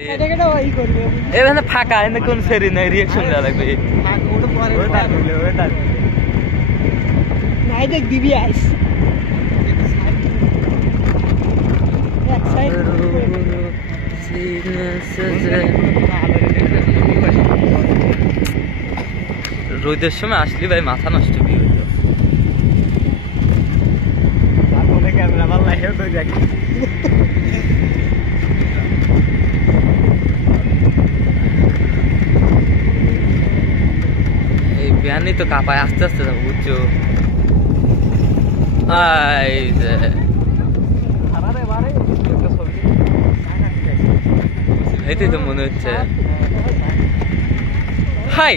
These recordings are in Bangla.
এখানে ফাঁকা এখানে কোন ফেরি নাই রিয়াকশন দেওয়া লাগবে নাই দেখ দিবি আইস রোদের সময় আসলি ভাই মাথা নষ্ট কি হইতো এই বিয়ানি তো কাপায় আস্তে আস্তে যাবো বুঝছো এইটাই তো মনে হচ্ছে হাই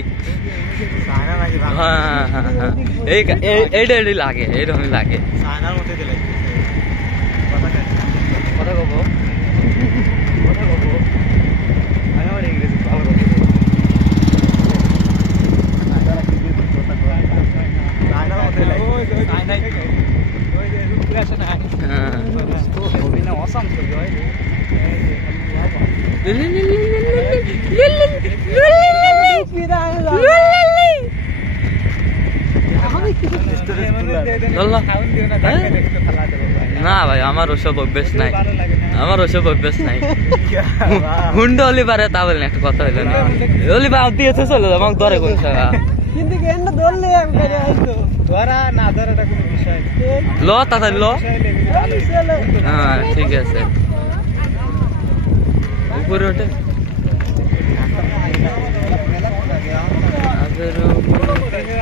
এইটা লাগে এইরকমই লাগে কথা কব কথা কব আমার ইংরেজি ভালো না ভাই আমার ওসব অভ্যেস নাই আমার ওসব অভ্যেস নাই হুন্ডা হলি পারে তা বলেন একটা কথা হইলো না হলি বা দিয়েছে চলে যাবো আমাকে ধরে কোন সারা কিন্তু কেন ধরলে ধরা না ধরাটা কোনো বিষয় ল তাড়াতাড়ি ল হ্যাঁ ঠিক আছে উপরে ওঠে